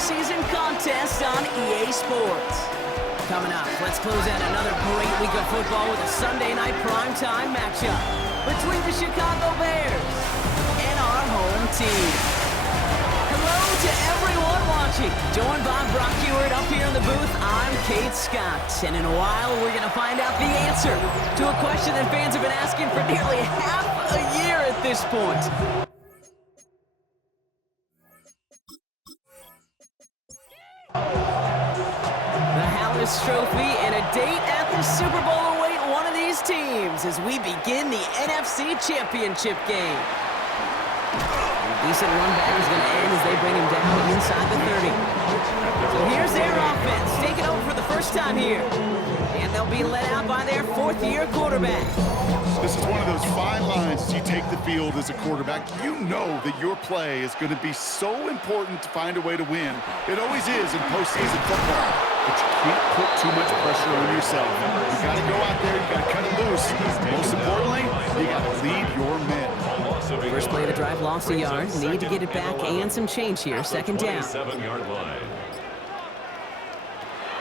postseason contest on EA Sports. Coming up, let's close out another great week of football with a Sunday night primetime matchup between the Chicago Bears and our home team. Hello to everyone watching. Joined by Brock Hewitt up here in the booth, I'm Kate Scott. And in a while, we're going to find out the answer to a question that fans have been asking for nearly half a year at this point. The Hallis Trophy and a date at the Super Bowl await one of these teams as we begin the NFC Championship game. A decent run back is going to end as they bring him down inside the 30. So here's their offense, taking over for the first time here. And they'll be led out by their fourth-year quarterback. This is one of those fine lines as you take the field as a quarterback. You know that your play is going to be so important to find a way to win. It always is in postseason football. But you can't put too much pressure on yourself. You got to go out there, you got to cut it loose. Most importantly, you got to lead your men. First play of the drive, lost a yard. Need to get it back and some change here. Second down.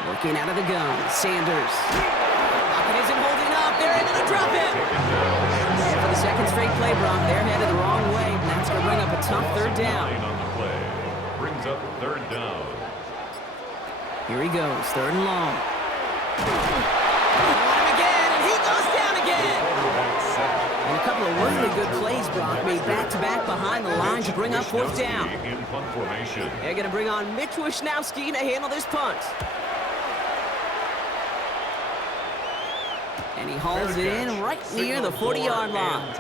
Working out of the gun, Sanders. Pocket isn't holding up. They're able to drop him. And for the second straight play, Brock, they're headed the wrong way. And that's going to bring up a tough third down. Brings up third down. Here he goes, third and long. Him again, and he goes down again. And a couple of really good plays, Brock, made back-to-back behind the line to bring up fourth down. They're going to bring on Mitch Wishnowski to handle this punt. And he hauls it in right near the 40-yard line.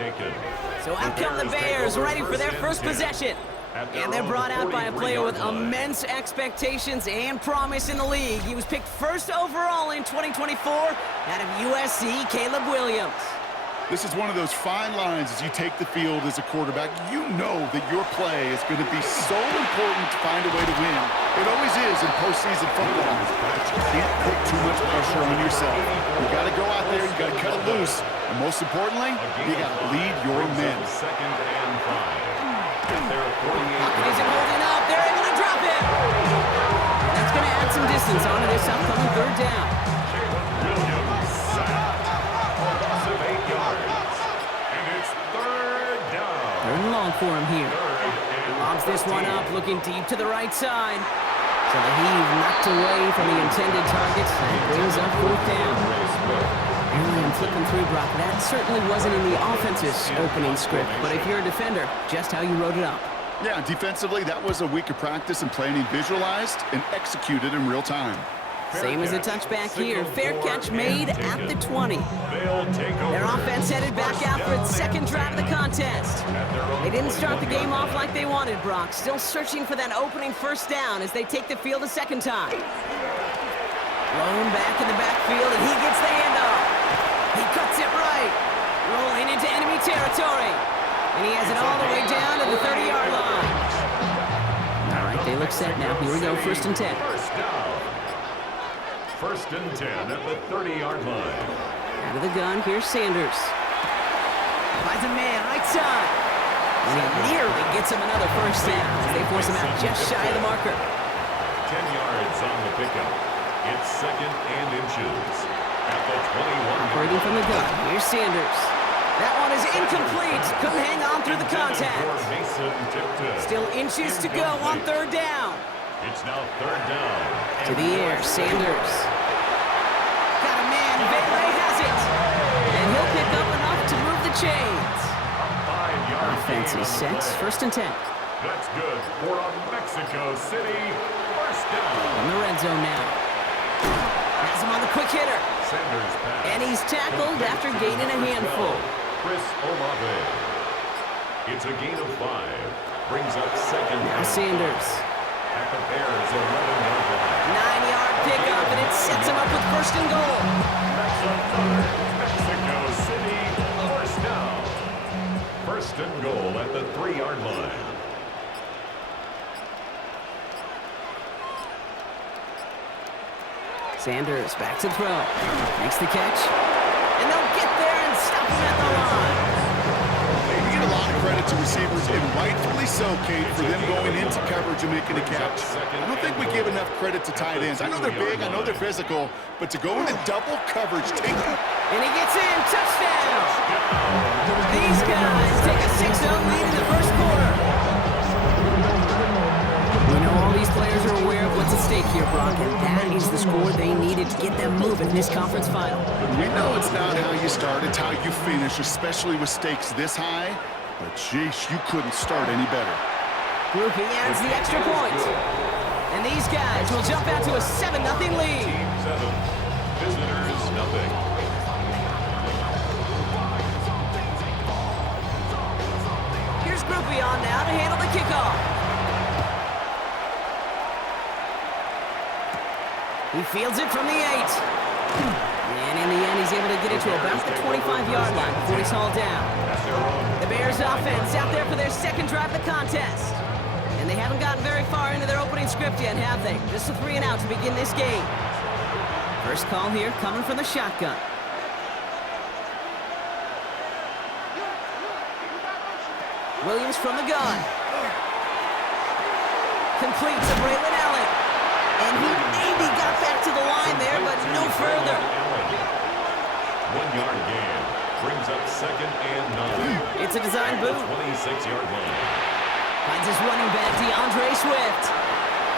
So out come the Bears, ready for their first possession. And they're brought out by a player with immense expectations and promise in the league. He was picked first overall in 2024 out of USC, Caleb Williams. This is one of those fine lines as you take the field as a quarterback. You know that your play is going to be so important to find a way to win. It always is in postseason football. But you can't put too much pressure on yourself. You got to go out there, you got to cut it loose. And most importantly, you got to lead your men. Second and 5. Pocket isn't holding up. They're able to drop him. That's going to add some distance onto this upcoming third down. Williams sacked. Loss of 8 yards. And it's third down. Third and long for him here. He lobs this one up, looking deep to the right side. So the heave knocked away from the intended target. That brings up fourth down. And I'm flipping through, Brock. That certainly wasn't in the offense's opening script, but if you're a defender, just how you wrote it up. Yeah, defensively, that was a week of practice and planning visualized and executed in real time. Same as a touchback here. Fair catch made at the 20. Their offense headed back out for its second drive of the contest. They didn't start the game off like they wanted, Brock. Still searching for that opening first down as they take the field a second time. Thrown back in the backfield, and he gets the handoff. He cuts it right. Rolling into enemy territory. And he has it all the way down to the 30-yard line. All right, they look set now. Here we go, first and 10. First and 10 at the 30-yard line. Out of the gun, here's Sanders. Finds a man, right side. And he nearly gets him another first down as they force him out just shy of the marker. 10 yards on the pickup. It's second and inches. At the 21. Operating from the gun, here's Sanders. That one is incomplete. Couldn't hang on through the contact. Still inches to go on third down. It's now third down. To the air, Sanders. Got a man, Bailey has it. And he'll pick up enough to move the chains. Offense is set, first and 10. That's good for a Mexico City first down. In the red zone now. Has him on the quick hitter. Sanders pass. And he's tackled after gaining a handful. Chris Olave. It's a gain of 5. Brings up second Now down. Sanders. At the Bears' 11-yard line. 9-yard pickup, and it sets him up with first and goal. Mexico City first down. First and goal at the 3-yard line. Sanders back to throw. Makes the catch. And they'll get there and stop him at the line. You get a lot of credit to receivers, and rightfully so, Kate, for them going into coverage and making a catch. I don't think we give enough credit to tight ends. I know they're big, I know they're physical, but to go into double coverage, take it. And he gets in, touchdown! These guys take a 6-0 lead in the first quarter. We know all these players are aware of what's at stake here, Brock, and that is the score they needed to get them moving in this conference final. We know it's not how you start, it's how you finish, especially with stakes this high. But, sheesh, you couldn't start any better. Groupie adds the extra point. And these guys will jump out to a 7-0 lead. Team 7, visitors nothing. Here's Groupie on now to handle the kickoff. He fields it from the 8. And in the end, he's able to get it to about the 25-yard line before he's hauled down. The Bears offense out there for their second drive of the contest. And they haven't gotten very far into their opening script yet, have they? Just a 3-and-out to begin this game. First call here coming from the shotgun. Williams from the gun. Complete to Braylon Allen. And he maybe got back to the line there, but no further. 1-yard gain. Brings up 2nd and 9. It's a design boot. 26-yard line. Finds his running back, DeAndre Swift.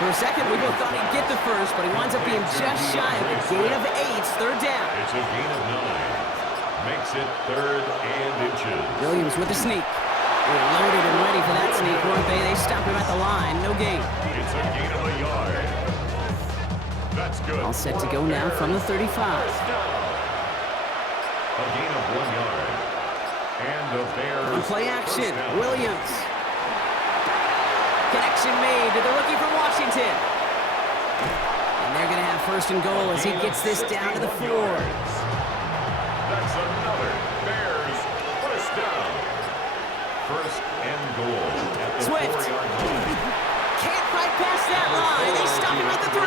For a second, we both thought he'd get the first, but he winds up being just shy of a gain of 8. Third down. It's a gain of 9. Makes it 3rd and inches. Williams with the sneak. They were loaded and ready for that sneak, weren't they? They stopped him at the line. No gain. It's a gain of a yard. That's good. All set to go now from the 35. A gain of 1 yard. And the Bears. On play action, first down. Williams. Connection made to the rookie from Washington. And they're going to have 1st and goal as he gets this down to the 4. That's another Bears first down. 1st and goal at the Swift. 4-yard line. Can't fight past that line. They stop him at the 3.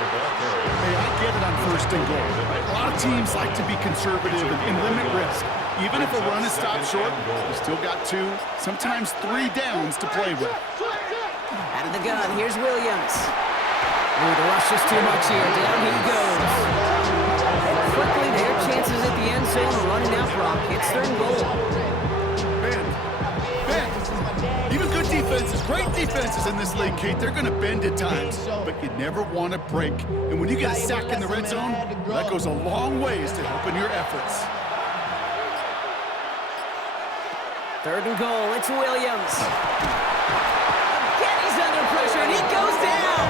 Hey, I get it on 1st and goal. A lot of teams like to be conservative and limit risk. Even if a run is stopped short, you still got 2, sometimes 3 downs to play with. Out of the gun, here's Williams. Ooh, the rush is too much here. Down he goes. Quickly, their chances at the end zone are running out, Brock. It's 3rd and goal. Bend. Even good defenses, great defenses in this league, Kate, they're going to bend at times, but you never want to break. And when you get a sack in the red zone, that goes a long ways to helping your efforts. 3rd and goal, it's Williams. Again, he's under pressure, and he goes down.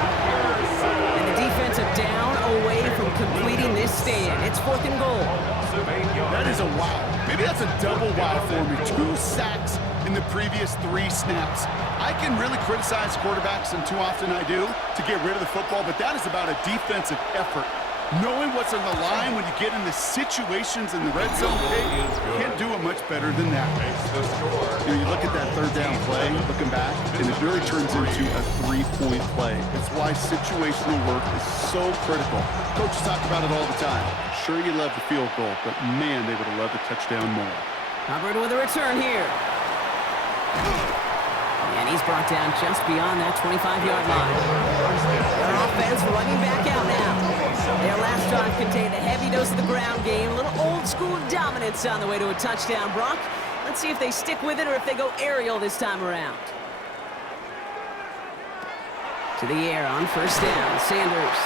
And the defensive down away from completing this stand. It's 4th and goal. That is a wow. Maybe that's a double wow for me. 2 sacks in the previous 3 snaps. I can really criticize quarterbacks, and too often I do, to get rid of the football, but that is about a defensive effort. Knowing what's on the line when you get into situations in the red zone, can't do it much better than that. You look at that 3rd down play, looking back, and it really turns into a 3-point play. That's why situational work is so critical. Coaches talk about it all the time. Sure, you love the field goal, but man, they would have loved the touchdown more. Hubbard with a return here. And he's brought down just beyond that 25-yard line. Their offense running back out now. Their last drive contained a heavy dose of the ground game, a little old-school dominance on the way to a touchdown, Brock. Let's see if they stick with it or if they go aerial this time around. To the air on 1st down, Sanders.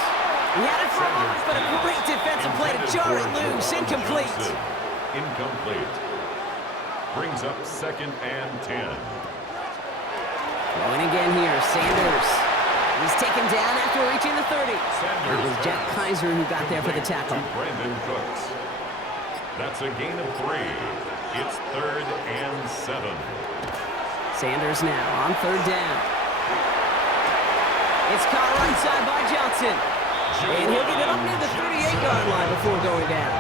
He had it for a moment, but a great defensive play to jar it loose. Incomplete. Incomplete. Brings up 2nd and 10. Going again here, Sanders. He's taken down after reaching the 30. It was Jack Kaiser who got there for the tackle. Brandon Cooks. That's a gain of 3. It's 3rd and 7. Sanders now on 3rd down. It's caught right side by Johnson. And he'll get it up near the 38-yard line before going down.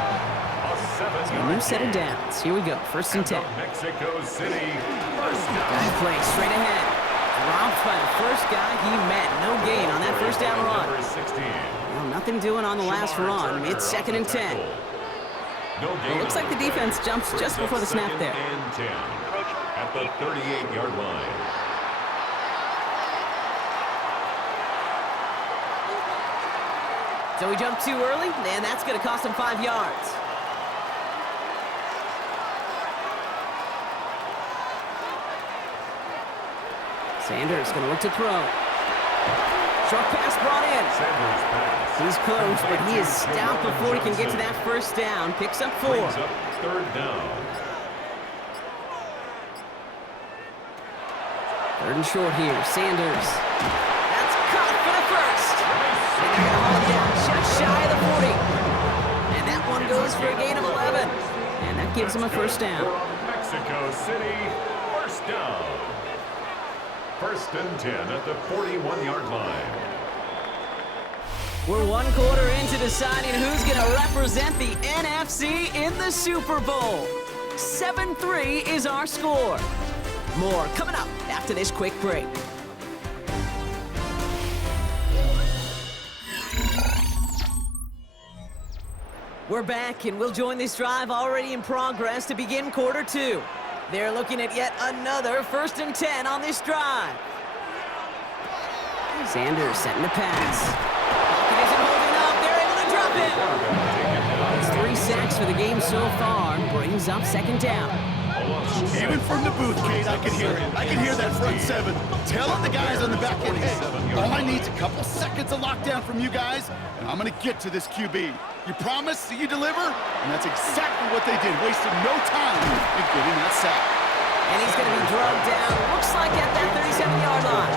So new set of downs. Here we go, 1st and 10. Mexico City. First Good play, straight ahead. Dropped by the first guy he met. No gain on that 1st down run. Well, nothing doing on the last run. It's 2nd and 10. It looks like the defense jumps just before the snap there. At the 38-yard line. So he jumped too early, and that's going to cost him 5 yards. Sanders going to look to throw. Short pass brought in. Sanders pass. He's close, but he is stout before he can get to that first down. Picks up 4. Brings up 3rd down. 3rd and short here. Sanders. That's caught for the first. And they're going to haul it down just shy of the 40. And that one goes for a gain of 11. And that gives him a first down. Mexico City, first down. 1st and 10 at the 41-yard line. We're 1 quarter into deciding who's going to represent the NFC in the Super Bowl. 7-3 is our score. More coming up after this quick break. We're back, and we'll join this drive already in progress to begin quarter 2. They're looking at yet another 1st and 10 on this drive. Sanders setting the pass. Pocket isn't holding up. They're able to drop it. It's 3 sacks for the game so far. Brings up 2nd down. Even from the booth, Kate, I can hear it. I can hear that front 7 telling the guys on the back end, hey, all I need is a couple seconds of lockdown from you guys, and I'm going to get to this QB. You promise that you deliver? And that's exactly what they did, wasting no time in getting that sack. And he's going to be drugged down, looks like at that 37-yard line.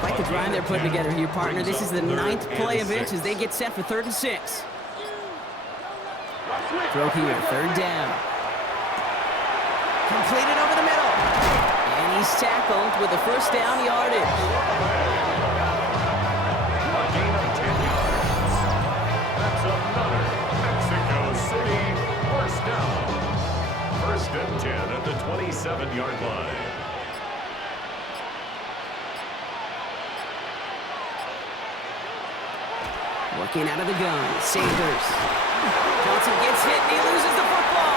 Quite the drive they're putting together here, partner. This is the 9th play of it as they get set for 3rd and 6. Throw here, 3rd down. Completed over the middle. And he's tackled with the first down yardage. A gain of 10 yards. That's another Mexico City first down. 1st and 10 at the 27-yard line. Working out of the gun, Sanders. Johnson gets hit and he loses the football.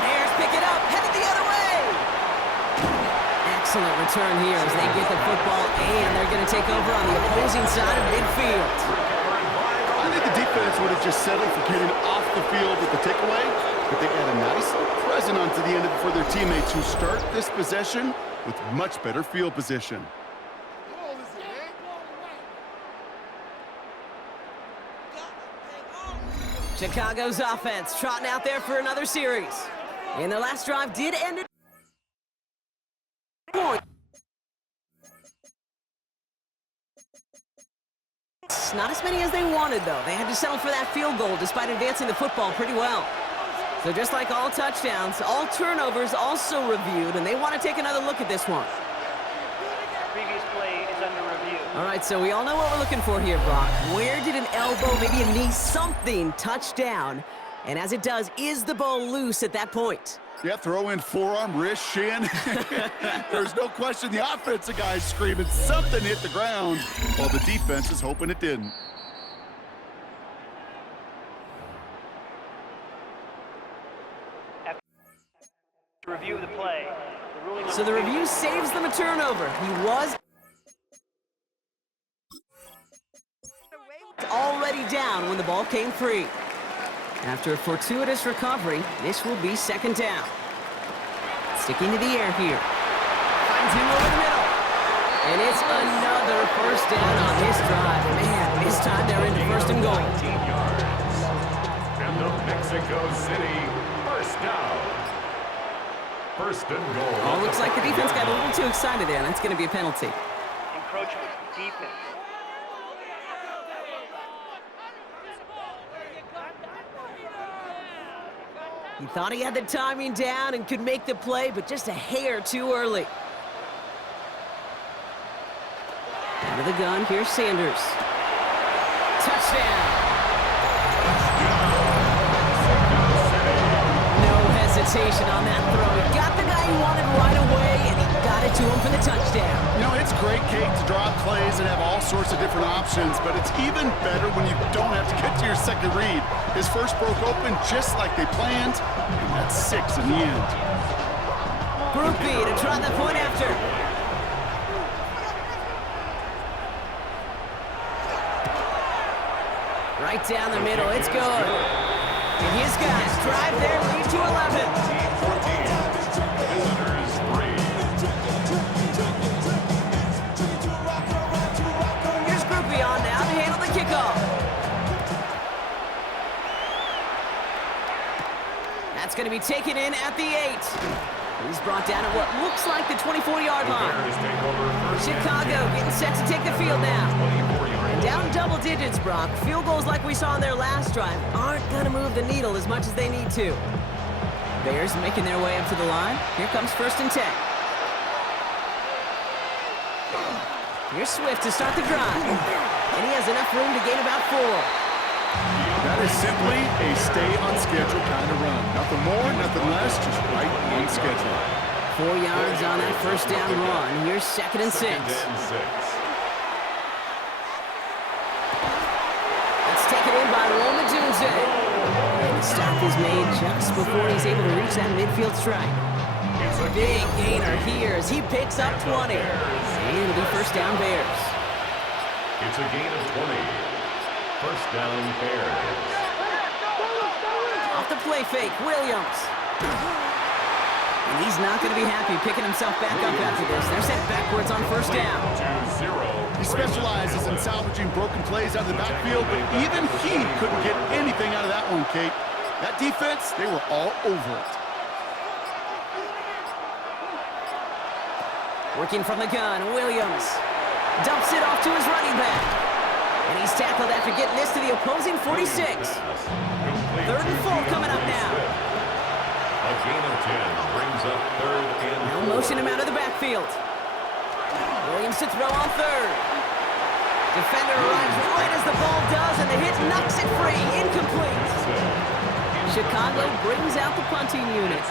Bears pick it up, headed the other way. Excellent return here as they get the football, and they're going to take over on the opposing side of midfield. I think the defense would have just settled for getting off the field with the takeaway, but they add a nice little present onto the end of it for their teammates who start this possession with much better field position. Chicago's offense trotting out there for another series. And their last drive did end at point. Not as many as they wanted, though. They had to settle for that field goal despite advancing the football pretty well. So just like all touchdowns, all turnovers also reviewed, and they want to take another look at this one. Previous play is under review. All right, so we all know what we're looking for here, Brock. Where did an elbow, maybe a knee, something touch down? And as it does, is the ball loose at that point? Yeah, throw in forearm, wrist, shin. There's no question the offensive guy's screaming something hit the ground, while the defense is hoping it didn't. After review of the play, the ruling So the review saves them a turnover. He was already down when the ball came free. After a fortuitous recovery, this will be 2nd down. Sticking to the air here. Finds him over the middle. And it's another first down on this drive. Man, this time they're into 1st and goal. 19 yards. And the Mexico City first down. 1st and goal. Oh, looks like the defense got a little too excited there, and that's going to be a penalty. encroachment defense. He thought he had the timing down and could make the play, but just a hair too early. Out of the gun, here's Sanders. Touchdown! No hesitation on that throw. He got the guy he wanted right away, and he got it to him for the touchdown. You know, it's great, Kate, to draw up plays and have all sorts of different options, but it's even better when you don't have to get to your second read. His first broke open just like they planned, and that's 6 in the end. Groupie to try the point after. Right down the middle, it's good. And his guys drive their lead to 11. 14. Visitors 3. Here's Groupie on now to handle the kickoff. That's going to be taken in at the 8. He's brought down at what looks like the 24-yard line. Bears take over first and Chicago 10 getting set to take the field now. 24-yard Down double digits, Brock. Field goals like we saw on their last drive aren't going to move the needle as much as they need to. Bears making their way up to the line. Here comes first and 10. Here's Swift to start the drive. And he has enough room to gain about 4. That is simply a stay-on-schedule kind of run. Nothing more, nothing less, just right on schedule. 4 yards on that first down run. Here's second and 6. Second and 6. Let's take it in by Roman Dunze. And the stop is made just before he's able to reach that midfield strike. It's a Big gainer here as he picks up 20. And it'll be first down Bears. It's a gain of 20. First down Bears. Off the play fake, Williams. And he's not going to be happy picking himself back up after this. They're sent backwards on first down. 2-0. He specializes in salvaging broken plays out of the backfield, but even he couldn't get anything out of that one, Kate. That defense, they were all over it. Working from the gun, Williams dumps it off to his running back. And he's tackled after getting this to the opposing 46. Third and 4 coming up now. A gain of 10 brings up third and They'll motion him out of the backfield. Williams to throw on third. Defender arrives right as the ball does, and the hit knocks it free. Incomplete. Chicago brings out the punting unit.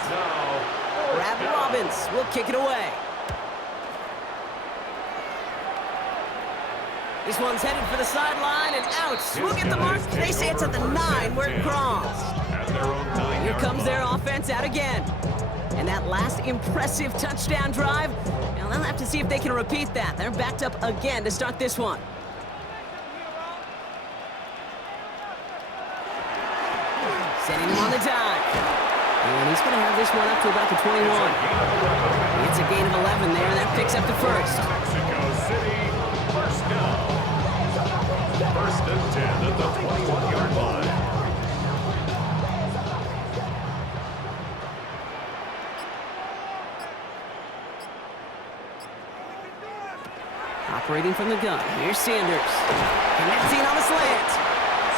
Brad Robbins will kick it away. This one's headed for the sideline and out. We'll get the mark. They say it's at the 9 where it crossed. at their own 9-yard Here comes their line. offense out again. And that last impressive touchdown drive, well, they'll have to see if they can repeat that. They're backed up again to start this one. Setting him on the dive. And he's going to have this one up to about the 21. It's a gain of 11 there. That picks up the first. Mexico City, first down. First and 10 at the 21-yard line. Operating from the gun. Here's Sanders. Connecting on the slant.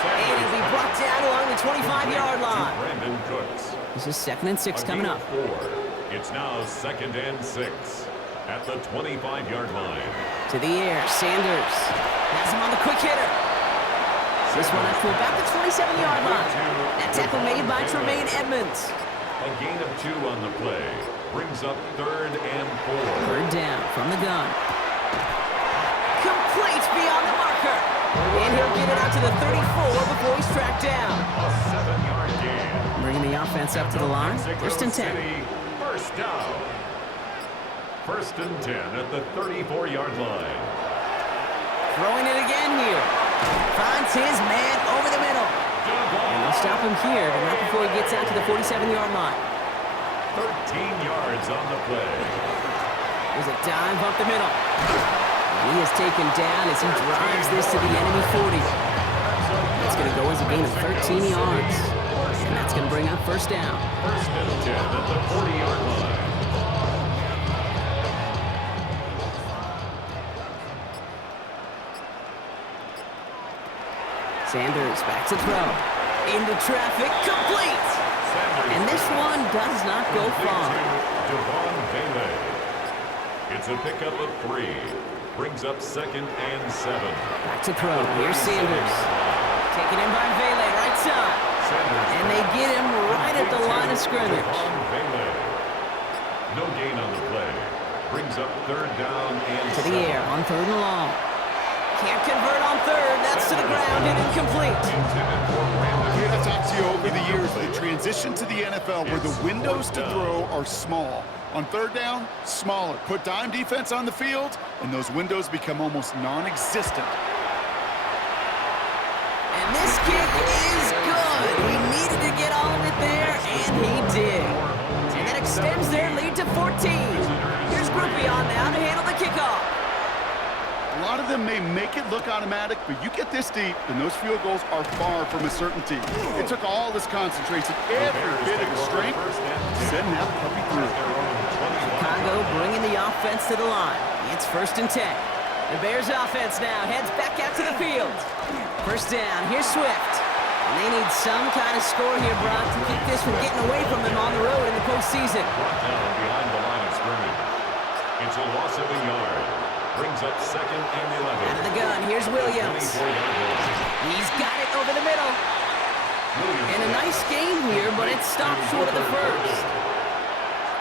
And he'll be brought down along the 25-yard line. Brandon Cooks. This is 2nd and 6 coming up. 4. It's now 2nd and 6 at the 25-yard line. To the air, Sanders has him on the quick hitter. This one up to about the 27-yard line. That tackle made by Tremaine Edmonds. A gain of 2 on the play brings up 3rd and 4. Third down from the gun. Complete beyond the marker. And he'll get it out to the 34 before he's tracked down. A 7-yard gain. Bringing the offense up to the line. First and 10. City, first down. First and 10 at the 34-yard line. Throwing it again here. Finds his man over the middle. And they'll stop him here, but not before he gets out to the 47-yard line. 13 yards on the play. There's a dive up the middle. And he is taken down as he drives this to the enemy 40. That's going to go as a gain of 13 yards. And that's going to bring up first down. First and 10 at the 40-yard line. Sanders back to throw. Into traffic, complete! Sanders And this one does not go far. Devon Bailey. It's a pickup of 3. Brings up 2nd and 7. Back to throw. Here's Sanders. Taken in by Vele, right side. Sanders And they get him right at the line of scrimmage. Devon Bailey. No gain on the play. Brings up 3rd down and To the 7. air on 3rd and long. Can't convert on third. That's to the ground and incomplete. Intended I've talked to you over the years, the transition to the NFL where the windows to throw are small. On third down, smaller. Put dime defense on the field, and those windows become almost non-existent. And this kick is good. He needed to get all of it there, and he did. And that extends their lead to 14. Here's Groupie on now to handle the kickoff. A lot of them may make it look automatic, but you get this deep, and those field goals are far from a certainty. It took all this concentration, every bit of his strength, sending that puppy through. Chicago bringing the offense to the line. It's 1st and 10. The Bears offense now heads back out to the field. First down, here's Swift. And they need some kind of score here, Brock, to keep this from getting away from them on the road in the postseason. brought down behind the line of scrimmage. It's a loss of a yard. Brings up 2nd and 11. Out of the gun, here's Williams. He's got it over the middle. And a nice game here, but it stopped short of the first.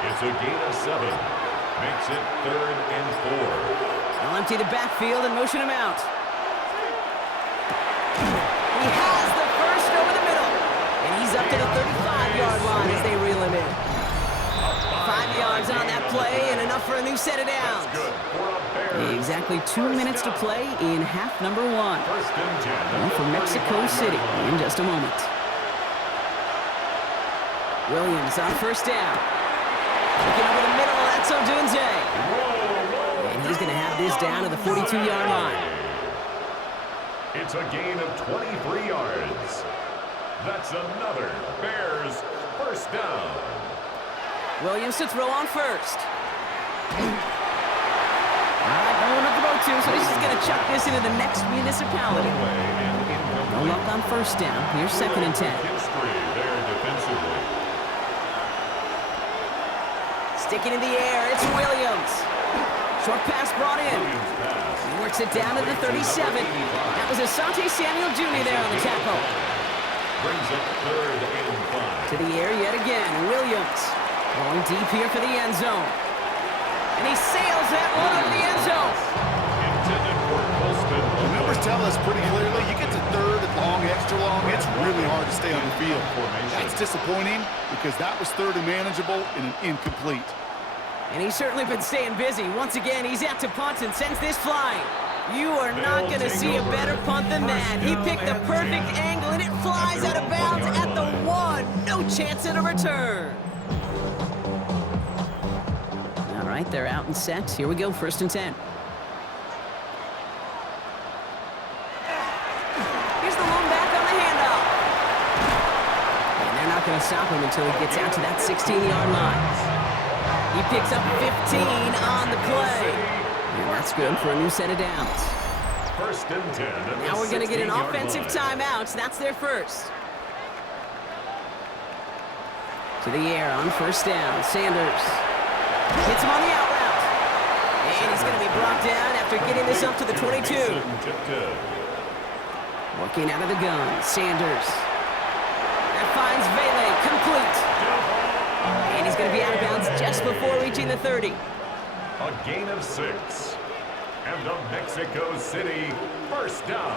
It's a gain of 7. Makes it 3rd and 4. They'll empty the backfield and motion him out. He has the first over the middle. And he's up to the 35-yard line as they reel him in. 5 yards on that play and enough for a new set of downs. Good for a Bears. Exactly 2 minutes to play in half number 1. 1st and 10. And for Mexico City in just a moment. Williams on first down. Looking over the middle, that's Odunze. And he's going to have this down to the 42-yard line. It's a gain of 23 yards. That's another Bears first down. Williams to throw on first. All right, no one to throw to, so he's just going to chuck this into the next municipality. No luck on first down. Here's 2nd and 10. History there defensively. Sticking in the air, it's Williams. Short pass brought in. He works it down to the 37. That was Asante Samuel Jr. there on the tackle. Brings up 3rd and 5. To the air yet again, Williams. Going deep here for the end zone. And he sails that one over the end zone. Intended for Colston. The numbers tell us pretty clearly, you get to third and long, extra long, it's really hard to stay on the field. That's disappointing because that was third and manageable and an incomplete. And he's certainly been staying busy. Once again, he's out to punt and sends this flying. You are not going to see a better punt than that. He picked the perfect angle, and it flies out of bounds at the 1. No chance at a return. All right, they're out and set. Here we go, 1st and 10. Here's the lone back on the handoff. And they're not going to stop him until he gets out to that 16-yard line. He picks up 15 on the play. And that's good for a new set of downs. 1st and 10. Now we're going to get an offensive timeout. That's their first. To the air on first down. Sanders hits him on the out route. And he's going to be brought down after getting this up to the 22. Working out of the gun. Sanders. That finds Vele. Complete. And he's going to be out of bounds just before reaching the 30. A gain of 6. And the Mexico City first down.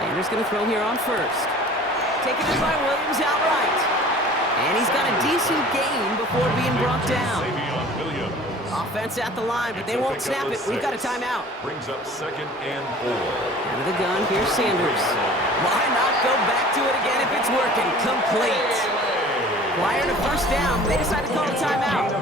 Sanders going to throw here on first. Taken in by Williams outright. And he's got a decent gain before being brought down. Williams. Offense at the line, but they won't snap it. We've got a timeout. Brings up 2nd and 4. Out of the gun, here's Sanders. Why not go back to it again if it's working? Complete. Prior to first down, they decide to call a timeout.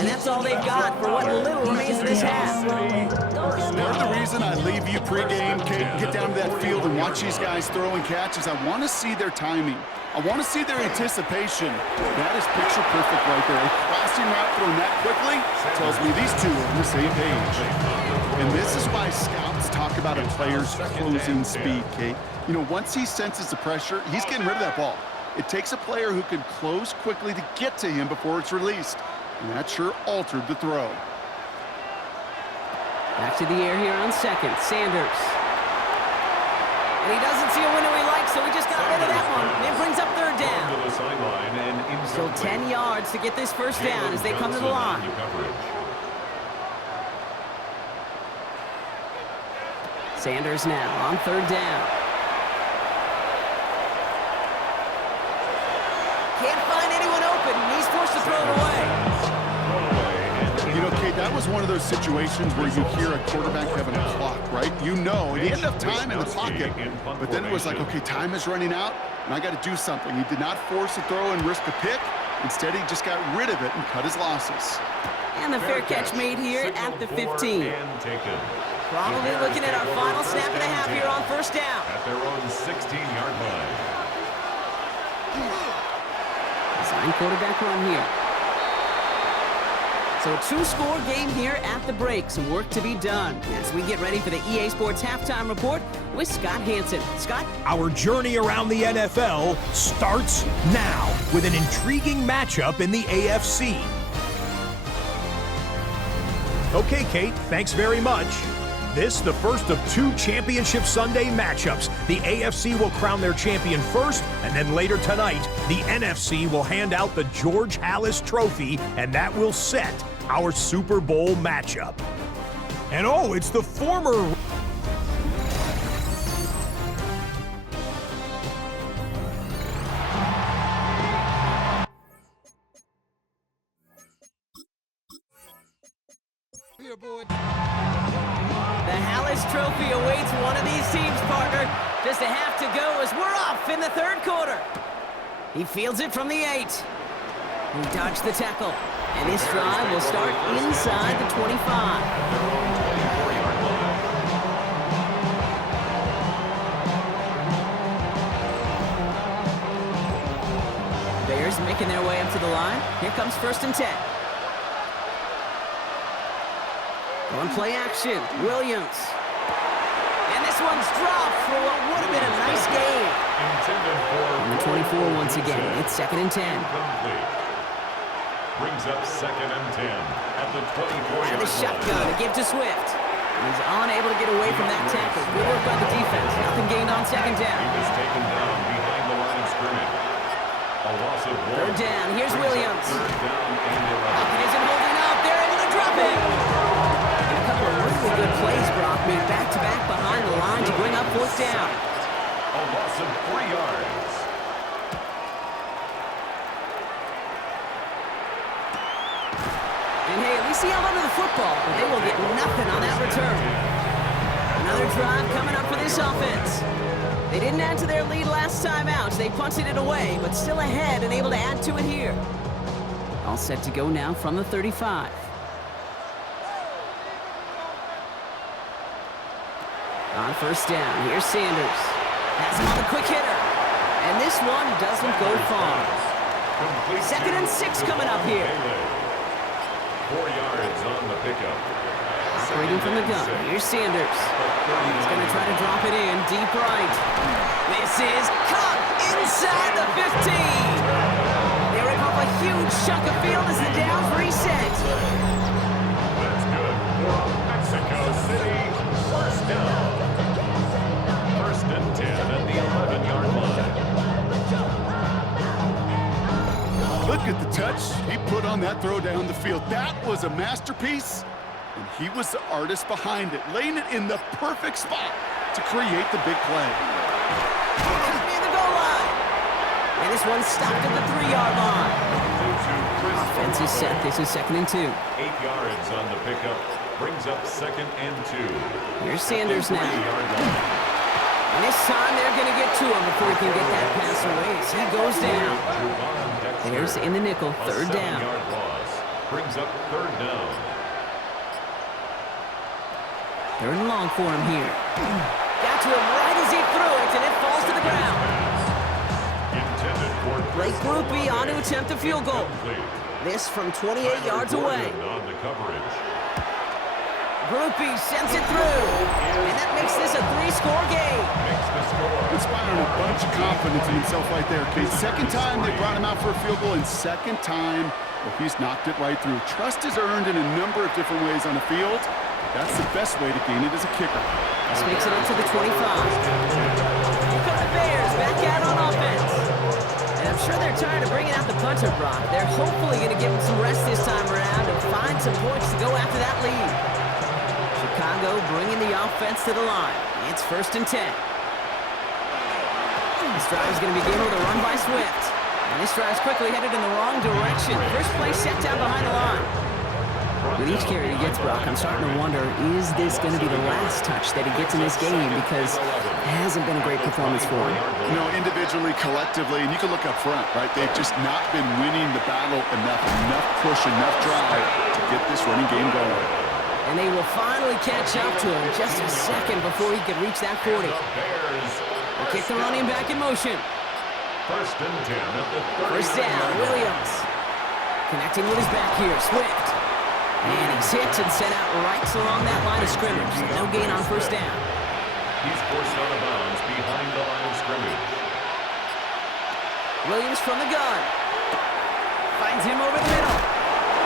And that's all they've got for what little remains of this half. Part of the reason I leave you pregame, get down to that field and watch these guys throw and catch is I want to see their timing. I want to see their anticipation. That is picture perfect right there. A crossing route thrown that quickly tells me these two are on the same page. And this is why scouts talk about a player's closing speed, Kate. You know, once he senses the pressure, he's getting rid of that ball. It takes a player who can close quickly to get to him before it's released. And that sure altered the throw. Back to the air here on second. Sanders. And he doesn't see a window he likes, so he just got rid of that one. And it brings up third down. Still 10 yards to get this first down as they come to the line. Sanders now on 3rd down. Can't find anyone open. He's forced to throw it away. You know, Kate, that was one of those situations where you hear a quarterback having a clock, right? You know, he had enough time in the pocket, but then it was like, okay, time is running out, and I got to do something. He did not force a throw and risk a pick. Instead, he just got rid of it and cut his losses. And the fair catch made here at the 15. Probably looking at our final snap and a half here on 1st down. At their own 16-yard line. Design quarterback run here. So a 2-score game here at the break. Some work to be done as we get ready for the EA Sports Halftime Report with Scott Hansen. Scott? Our journey around the NFL starts now with an intriguing matchup in the AFC. Okay, Kate, thanks very much. This, the first of 2 Championship Sunday matchups. The AFC will crown their champion first, and then later tonight, the NFC will hand out the George Halas Trophy, and that will set our Super Bowl matchup. And oh, it's the former... The Halas Trophy awaits one of these teams, partner. Just a half to go as we're off in the 3rd quarter. He fields it from the 8. He dodged the tackle. And this drive will start inside the 25. Bears making their way up to the line. Here comes 1st and 10. On play action, Williams. And this one's dropped for what would have been a nice gain. On the 24 once again, it's 2nd and 10. Brings up 2nd and 10 at the 24-yard And the shotgun to give to Swift. And he's unable to get away from that tackle. Good work by the defense. Nothing gained on 2nd down. He was taken down behind the line of scrimmage. A loss of 1. 3rd down, here's Williams. 3rd down and 11. Falcon isn't holding up. They're able to drop it. And a couple of really good plays, Brock, made back-to-back behind the line to bring up 4th down. A loss of 3 yards. And hey, at least he held onto the football, but they will get nothing on that return. Another drive coming up for this offense. They didn't add to their lead last time out. They punted it away, but still ahead and able to add to it here. All set to go now from the 35. On 1st down, here's Sanders. Has him on the quick hitter. And this one doesn't go far. 2nd and 6 coming up here. 4 yards on the pickup. Operating from the gun, here's Sanders. He's going to try to drop it in deep right. This is caught inside the 15. They rip up a huge chunk of field as the downs reset. That's good for Mexico City. 1st down. 1st and 10 at the 11-yard line. Look at the touch he put on that throw down the field. That was a masterpiece, and he was the artist behind it, laying it in the perfect spot to create the big play. Near the goal line. And this one stopped at the 3-yard line. Offense is set. This is 2nd and 2. 8 yards on the pickup. Brings up 2nd and 2. Here's Sanders now. 3-yard line. And this time they're going to get to him before he can get that pass away. So he goes down. There's in the nickel, 3rd down. 7-yard loss. Brings up 3rd down. 3rd and long for him here. Got to him right as he threw it, and it falls to the ground. Intended for Blake Groupie on to attempt a field goal. This from 28 yards away. On the coverage. Groupie sends it through, and that makes this a 3-score game. Makes the score. Inspiring a bunch of confidence in himself right there, Kate. 2nd time they brought him out for a field goal, and 2nd time, well, he's knocked it right through. Trust is earned in a number of different ways on the field. That's the best way to gain it as a kicker. This makes it up to the 25. Here come the Bears back out on offense. And I'm sure they're tired of bringing out the punter, Brock. They're hopefully going to give him some rest this time around and find some points to go after that lead. Chicago bringing the offense to the line. It's 1st and 10. This drive is going to begin with a run by Swift. And this drive's quickly headed in the wrong direction. First play set down behind the line. With each carry he gets, Brock, I'm starting to wonder, is this going to be the last touch that he gets in this game? Because it hasn't been a great performance for him. You know, individually, collectively, and you can look up front, right? They've just not been winning the battle enough push, enough drive to get this running game going. And they will finally catch up to him just a second before he could reach that 40. They kick the running back in motion. 1st and 10 at the 30. First down, Williams. Connecting with his back here, Swift. And he's hit and sent out right along that line of scrimmage. No gain on 1st down. He's forced out of bounds behind the line of scrimmage. Williams from the gun. Finds him over the middle.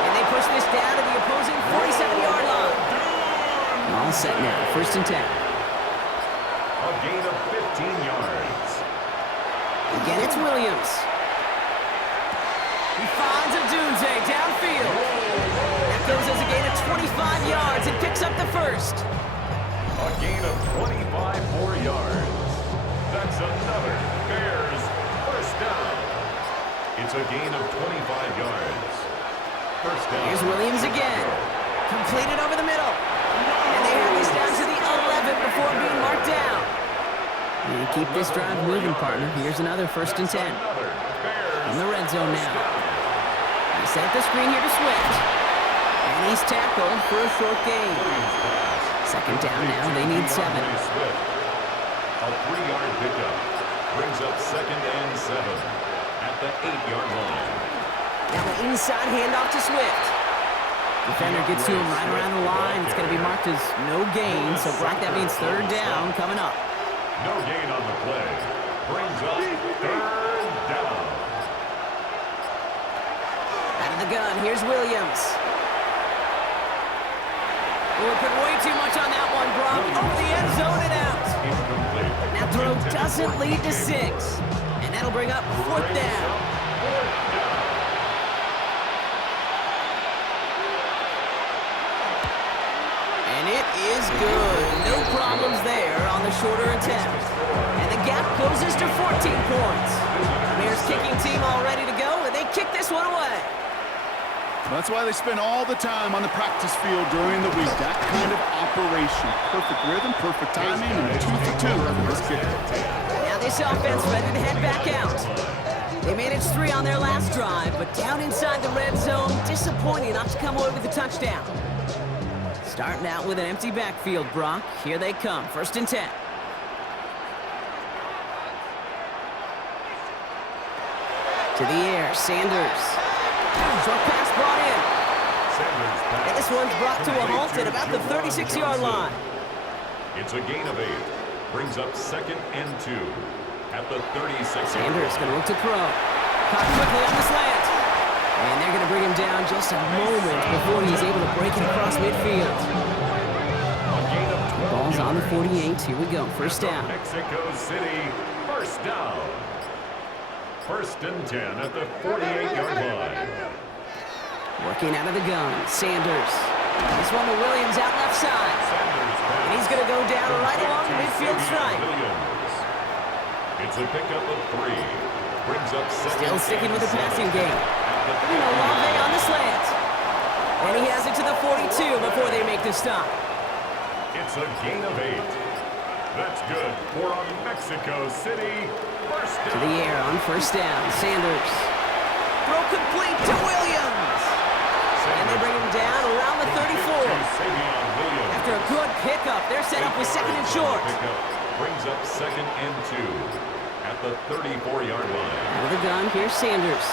And they push this down to the opposing 47-yard line. All set now, 1st and 10. A gain of 15 yards. Again, it's Williams. He finds Odunze downfield. That goes as a gain of 25 yards and picks up the 1st. A gain of 25 more yards. That's another Bears 1st down. It's a gain of 25 yards. 1st down. Here's Williams again. Completed over the middle. And they have this down to the 11 before being marked down. And keep this drive moving, partner. Here's another 1st and 10. In the red zone now. They set the screen here to Swift. And he's tackled for a short gain. 2nd down now. They need 7. A 3-yard pickup brings up 2nd and 7 at the 8-yard line. Now the inside handoff to Swift. Defender gets to him right around the line. It's going to be marked as no gain. So, Brock, that means 3rd down coming up. No gain on the play. Brings up 3rd down. Out of the gun, here's Williams. Oh, we put way too much on that one, Brock. Over the end zone and out. Incomplete. That throw doesn't lead to 6. And that'll bring up 4th down. And it is good. No problems there on the shorter attempt. And the gap closes to 14 points. Bears kicking team all ready to go, and they kick this one away. That's why they spend all the time on the practice field during the week. That kind of operation. Perfect rhythm, perfect timing, and 2 for 2 for this kicker. Now this offense ready to head back out. They managed 3 on their last drive, but down inside the red zone, disappointing not to come away with a touchdown. Starting out with an empty backfield, Brock. Here they come, 1st and 10. To the air, Sanders. Short pass brought in. And this one's brought to a halt at about the 36-yard line. It's a gain of 8. Brings up 2nd and 2 at the 36-yard line. Sanders going to look to throw. Caught quickly on the slant. And they're going to bring him down just a moment before he's able to break it across midfield. Ball's on the 48. Here we go. 1st down. Mexico City, 1st down. 1st and 10 at the 48-yard line. Working out of the gun, Sanders. This one to Williams out left side. And he's going to go down right along the midfield stripe. It's a pickup of 3. Brings up 2nd. Still sticking with the passing game. Olave on the slant. And he has it to the 42 before they make the stop. It's a gain of 8. That's good for a Mexico City 1st down. To the air on 1st down, Sanders. Throw complete to Williams. And they bring him down around the 34. After a good pickup, they're set up with 2nd and short. Brings up 2nd and 2 at the 34-yard line. Out of the gun, here's Sanders.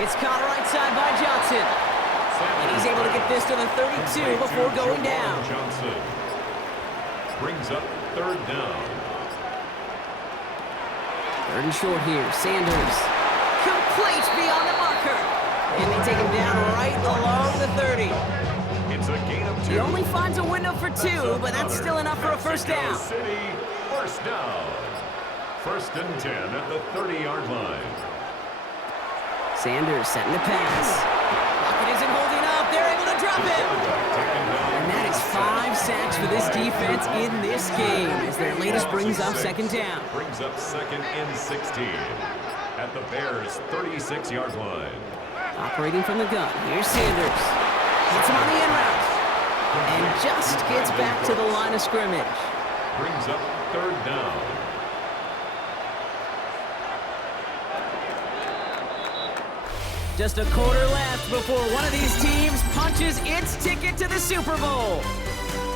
It's caught right side by Johnson. And he's able to get this to the 32 before going down. Johnson brings up 3rd down. 3rd and short here, Sanders. Complete beyond the marker. And they take him down right along the 30. It's a gain of 2. He only finds a window for 2, but that's still enough for a 1st down. City, 1st down. 1st and 10 at the 30-yard line. Sanders setting the pass. Lockett isn't holding up. They're able to drop him. 5 sacks for this defense in this game as their latest brings up second down. Brings up second and 16 at the Bears' 36-yard line. Operating from the gun, here's Sanders. Hits him on the in route. And just gets back to the line of scrimmage. Brings up third down. Just a quarter left before one of these teams punches its ticket to the Super Bowl.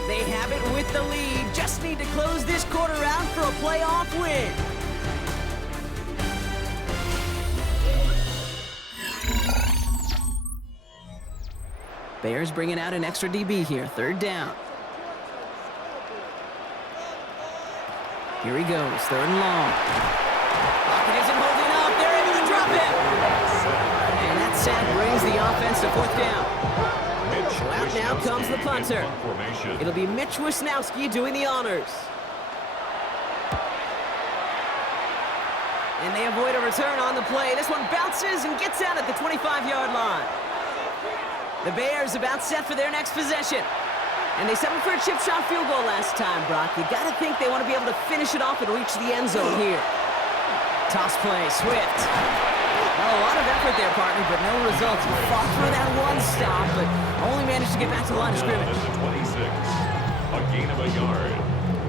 They have it with the lead. Just need to close this quarter out for a playoff win. Bears bringing out an extra DB here. Third down. Here he goes. Third and long. Pocket isn't holding up. They're able to drop it. And that sack brings the offense to fourth down. So out now comes the punter. It'll be Mitch Wisnowski doing the honors. And they avoid a return on the play. This one bounces and gets out at the 25-yard line. The Bears about set for their next possession. And they settled for a chip shot field goal last time, Brock. You got to think they want to be able to finish it off and reach the end zone here. Toss play, Swift. Oh, a lot of effort there, partner, but no results. He fought through that one stop, but only managed to get back to the line of scrimmage. At the 26, a gain of a yard.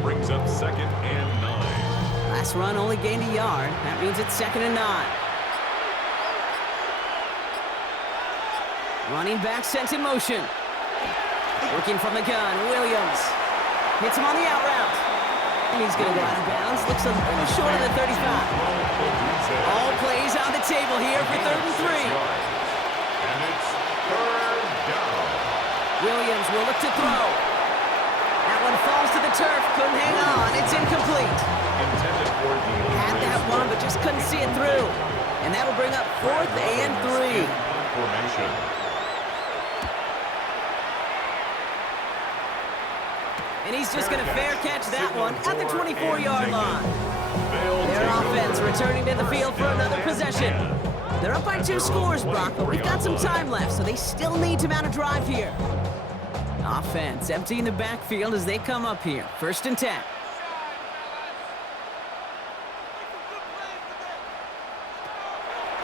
Brings up second and 9. Last run only gained a yard. That means it's second and 9. Running back sent in motion. Working from the gun, Williams. Hits him on the out route. And he's going to go out of bounds. Looks a little short of the 35. All plays on the table here for third and 3. And it's third down. Williams will look to throw. That one falls to the turf. Couldn't hang on. It's incomplete. Intended for the Had that one, but just couldn't see it through. And that'll bring up fourth and 3. formation. And he's just going to fair catch that one at the 24-yard line. Their offense returning to the field for another possession. They're up by 2 scores, Brock, but we've got some time left, so they still need to mount a drive here. Offense emptying the backfield as they come up here. First and 10.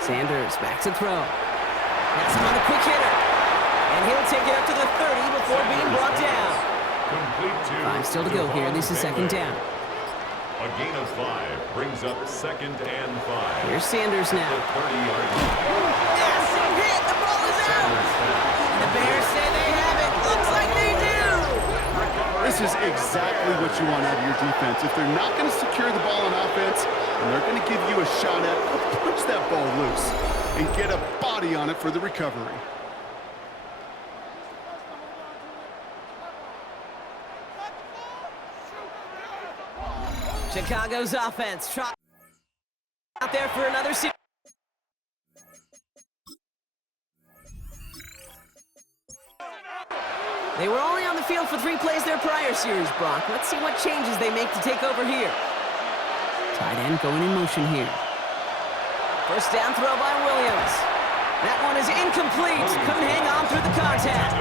Sanders back to throw. That's him on the quick hitter. And he'll take it up to the 30 before being brought down. 5 still to go here. This is second down. A gain of 5 brings up second and 5. Here's Sanders now. 30-yard line. Massive hit. The ball is out. And the Bears say they have it. Looks like they do. This is exactly what you want out of your defense. If they're not going to secure the ball on offense, and they're going to give you a shot at it, punch that ball loose and get a body on it for the recovery. Chicago's offense out there for another series. They were only on the field for 3 plays their prior series, Brock. Let's see what changes they make to take over here. Tight end going in motion here. First down throw by Williams. That one is incomplete. Couldn't hang on through the contact.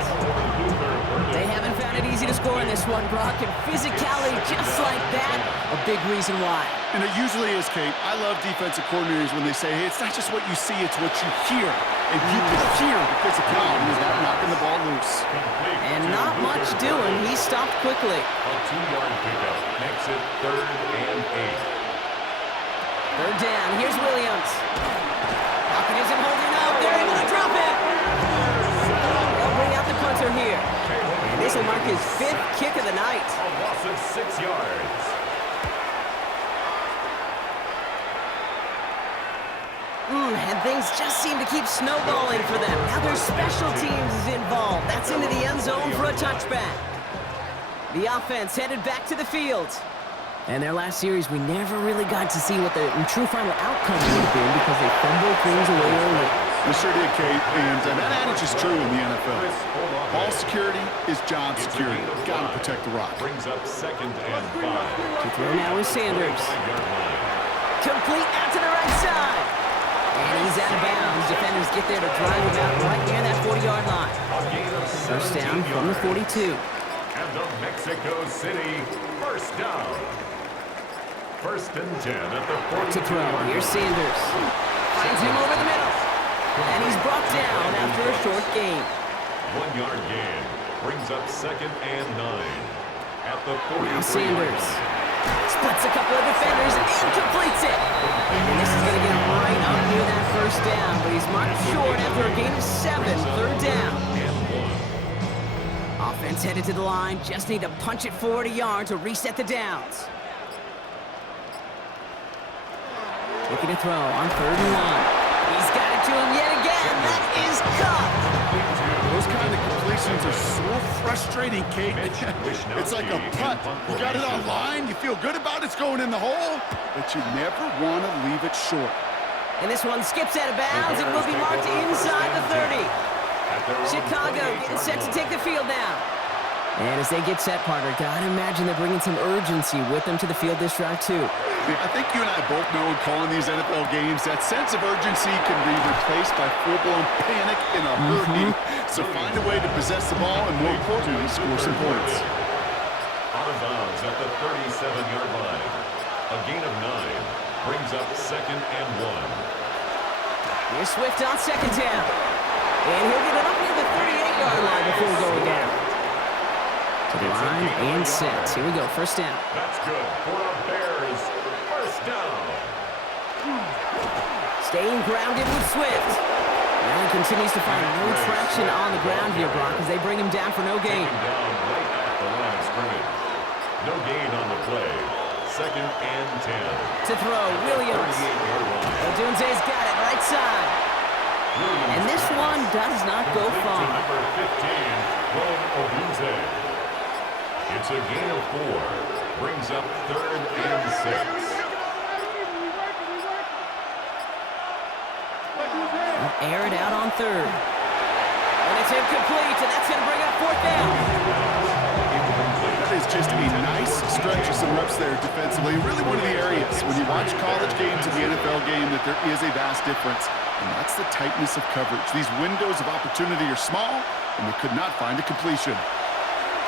They haven't found it easy to score in this one, Brock, and physicality just like that, a big reason why. And it usually is, Kate. I love defensive coordinators when they say, hey, it's not just what you see, it's what you hear. And you can hear the physicality of that knocking the ball loose. And not much doing. He stopped quickly. A 2-yard pickup makes it third and 8. Third down. Here's Williams. Pocket isn't holding up. They're able to drop it. They'll bring out the punter here. And this will mark his 5th kick of the night. A loss of 6 yards. And things just seem to keep snowballing for them. Now their special teams is involved. That's into the end zone for a touchback. The offense headed back to the field. And their last series, we never really got to see what the true final outcome would have been because they fumbled things away early. We sure did, Kate, and that adage is true in the NFL. Ball security is job security. Got to protect the rock. Brings up second and 5. To throw now is Sanders. Complete out to the right side. And he's out of bounds. Defenders get there to drive him out right near that 40-yard line. First down from the 42. And the Mexico City first down. First and 10 at the 40. To throw. Here's Sanders. Finds him over the middle. And he's brought down after a short gain. 1 yard gain. Brings up second and 9. At the 40. Now Sanders splits a couple of defenders and completes it. And this is going to get him right up near that first down. But he's marked short after a gain of 7. Third down. Offense headed to the line. Just need to punch it forward a yard to reset the downs. Looking to throw on 3rd and 1. He's got it to him yet again. That is caught. Those kind of completions are so frustrating, Kate. It's like a putt. You got it on line, you feel good about it's going in the hole, but you never want to leave it short. And this one skips out of bounds and will be marked inside the 30. Chicago getting set to take the field now. And as they get set, Parker, gotta imagine they're bringing some urgency with them to the field this drive, too. I think you and I both know in calling these NFL games, that sense of urgency can be replaced by full-blown panic in a hurry. So find a way to possess the ball and, more importantly, score some points. Out of bounds at the 37-yard line. A gain of 9 brings up second and 1. Here's Swift on second down. And he'll get it up near the 38-yard line before going down. To the line and set. Here we go, first down. That's good for the Bears. First down. Staying grounded with Swift. Now he continues to find no traction on the ground here, Brock, as they bring him down for no gain. Taken down right at the line of scrimmage. No gain on the play. Second and 10. To throw, Williams. 38-yard line. Odunze's got it, right side. And this one does not go far. Number 15, Rome Odunze. It's a gain of 4. Brings up 3rd and 6. Air it out on 3rd. And it's incomplete, and that's going to bring up 4th down. That is just a nice stretch of some reps there defensively. Really one of the areas when you watch college games and the NFL game that there is a vast difference. And that's the tightness of coverage. These windows of opportunity are small, and they could not find a completion.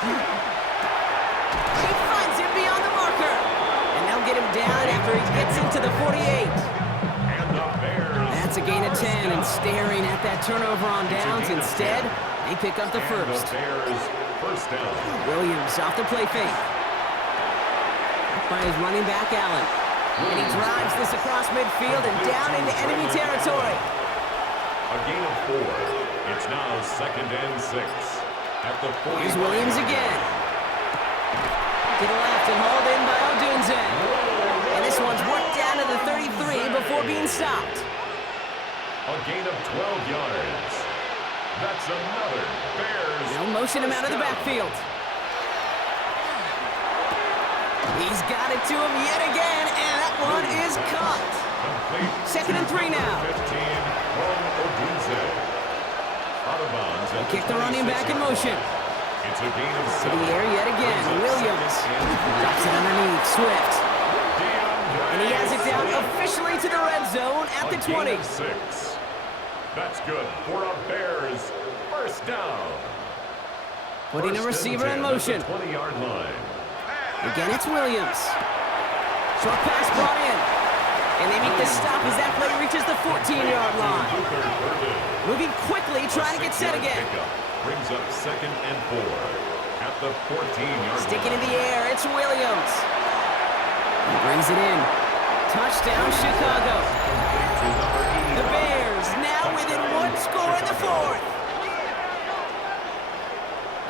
He finds him beyond the marker. And they'll get him down after he gets into the 48. That's a gain of 10, and staring at that turnover on downs. Instead, they pick up the first. First down. Williams off the play fake. By his running back, Allen. And he drives this across midfield and down into enemy territory. A gain of 4. It's now second and 6. At the 40. Here's Williams again. To the left and hauled in by Odunze. And this one's worked down to the 33 before being stopped. A gain of 12 yards. That's another Bears. They'll motion him out of the backfield. He's got it to him yet again, and that one is caught. Complete. Second and 3 now. 15, Rome Odunze. Out of bounds. They kick the running back in motion. It's a gain of To 7. the air yet again. Williams drops it underneath. Swift. And he has it down officially to the red zone at the 20. 6. That's good for a Bears first down. Putting a receiver in motion. 20-yard line. Again, it's Williams. Short pass brought in. And they make the stop as that play reaches the 14-yard line. Moving quickly, trying to get set again. Brings up second and 4 at the 14-yard line. Sticking in the air, it's Williams. He brings it in. Touchdown, Chicago. The Bears now within 1 score in the 4th.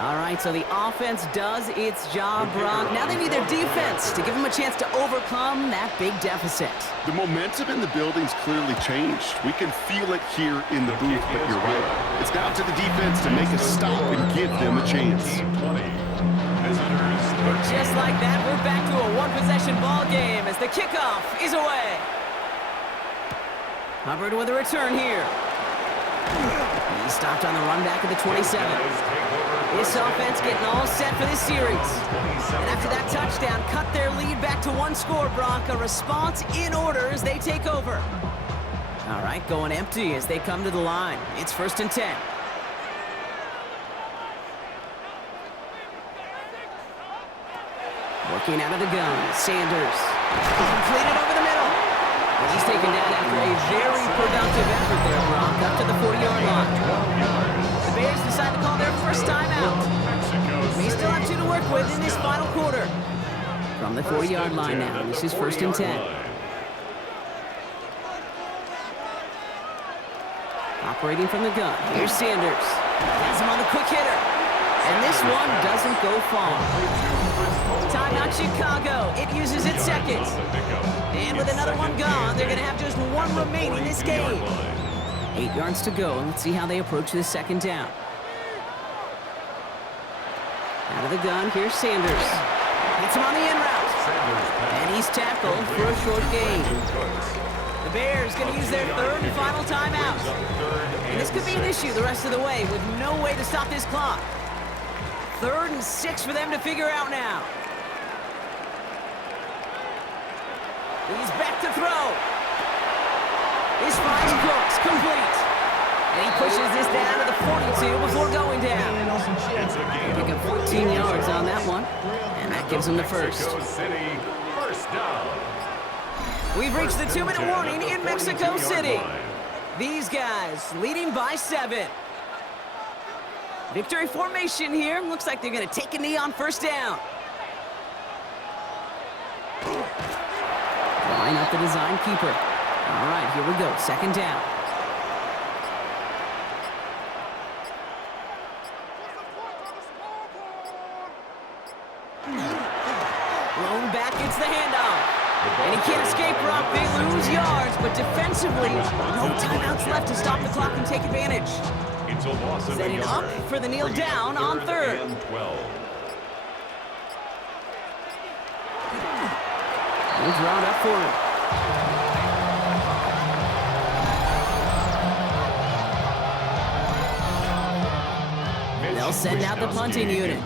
All right, so the offense does its job, Brock. Now they need their defense to give them a chance to overcome that big deficit. The momentum in the building's clearly changed. We can feel it here in the booth, but you're right. It's down to the defense to make a stop and give them a chance. Just like that, we're back to a one-possession ball game as the kickoff is away. Hubbard with a return here. He's stopped on the run back at the 27. This offense getting all set for this series. And after that touchdown, cut their lead back to 1 score, Brock. A response in order as they take over. All right, going empty as they come to the line. It's 1st and 10. Working out of the gun, Sanders. Completed over the middle. And he's taken down after a very productive effort there, Brock, up to the 40-yard line. The Bears decide to call their first timeout. They still have 2 to work with in this final quarter. From the 40-yard line now, this is 1st and 10. Operating from the gun, here's Sanders. Has him on the quick hitter. And this one doesn't go far. Timeout Chicago. It uses its seconds. And with another one gone, they're going to have just 1 remaining this game. 8 yards to go, and let's see how they approach this 2nd down. Out of the gun, here's Sanders. Gets him on the in route. And he's tackled for a short gain. The Bears going to use their 3rd and final timeout. And this could be an issue the rest of the way with no way to stop this clock. 3rd and 6 for them to figure out now. He's back to throw. This finds Brooks, complete. And he pushes this down to the 42 before going down. Pick up 14 yards on that one. And that gives him the first. We've reached the 2-minute warning in Mexico City. These guys leading by 7. Victory formation here. Looks like they're going to take a knee on 1st down. Line up the design keeper. All right, here we go. 2nd down. Blown back, it's the handoff. And he can't escape, Brock. They lose yards, but defensively, no timeouts left to stop the clock and take advantage. It's a loss of Setting up for the kneel down on 3rd. We'll draw it up for him. They'll send out the punting unit.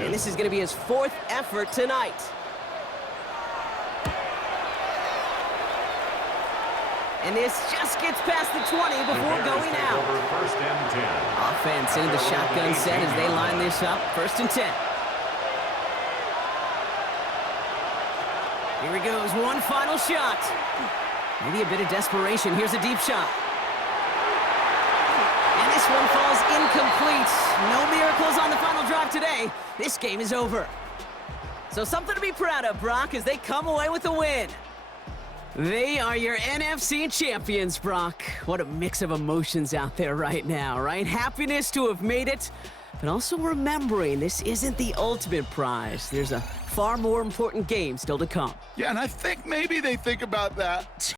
And this is going to be his 4th effort tonight. And this just gets past the 20 before going out. Offense into the shotgun set as they line this up. 1st and 10. Here he goes, one final shot. Maybe a bit of desperation. Here's a deep shot. And this one falls incomplete. No miracles on the final drive today. This game is over. So something to be proud of, Brock, as they come away with a win. They are your NFC champions, Brock. What a mix of emotions out there right now, right? Happiness to have made it, but also remembering this isn't the ultimate prize. There's a far more important game still to come. Yeah, and I think maybe they think about that